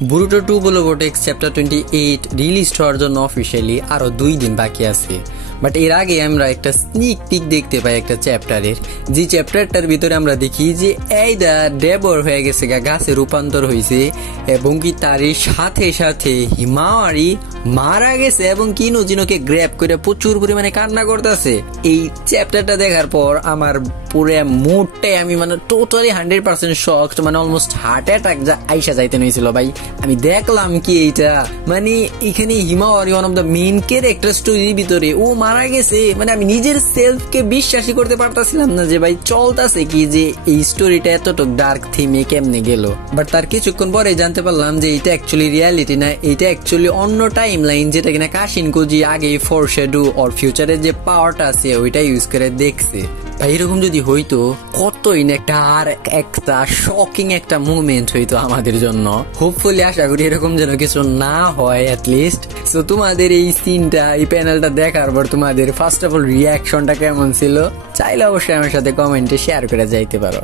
বুরুটো 2 বলো vortex chapter 28 release হওয়ার জন্য অফিসিয়ালি আরো 2 দিন বাকি আছে। বাট এর আগে আমরা একটা স্নিক পিক দেখতে পাই একটা চ্যাপ্টারের, যে চ্যাপ্টারটার ভিতরে আমরা দেখি যে এইটা ডেবর হয়ে গেছে, গাছে রূপান্তর হয়েছে এবং কি তার সাথে সাথে হিমাওয়ারি মারা গেছে এবং কি নজিনোকে গ্র্যাব করে প্রচুর পরিমাণে কান্না করতেছে। এই চ্যাপ্টারটা দেখার পর আমার পুরো মুডটাই আমি totally 100% shock, almost heart attack আইসা যাইতে হয়েছিল ভাই। আমি দেখলাম কি এইটা এখানে Himawari one of the main character স্টোরির ভিতরে ও মারা গেছে। আমি নিজের সেলফকে বিশ্বাসই করতে পারতাছিলাম না যে ভাই চলতেছে কি, যে এই স্টোরিটা এতটুক ডার্ক থিমে কেমনে গেল। বাট তার কিছুক্ষণ পরে জানতে পারলাম যে এটা অ্যাকচুয়ালি রিয়ালিটি না, এটা অ্যাকচুয়ালি অন্য টাইম লাইন, যেটা কিনা কাশিন কুজি আগে ফরশ্যাডো অর ফিউচারের যে পাওয়ারটা আছে ওইটা ইউজ করে দেখছে। ভাই এরকম যদি হইতো কতই না একটা শকিং একটা মুভমেন্ট হইতো আমাদের জন্য। হোপফুলি আশা করি এরকম যেন কিছু না হয় অ্যাটলিস্ট। সো তোমাদের এই সিনটা, এই প্যানেলটা দেখার পর তোমাদের ফার্স্ট অফ অল রিয়াকশনটা কেমন ছিল চাইলে অবশ্যই আমার সাথে কমেন্টে শেয়ার করে যাইতে পারো।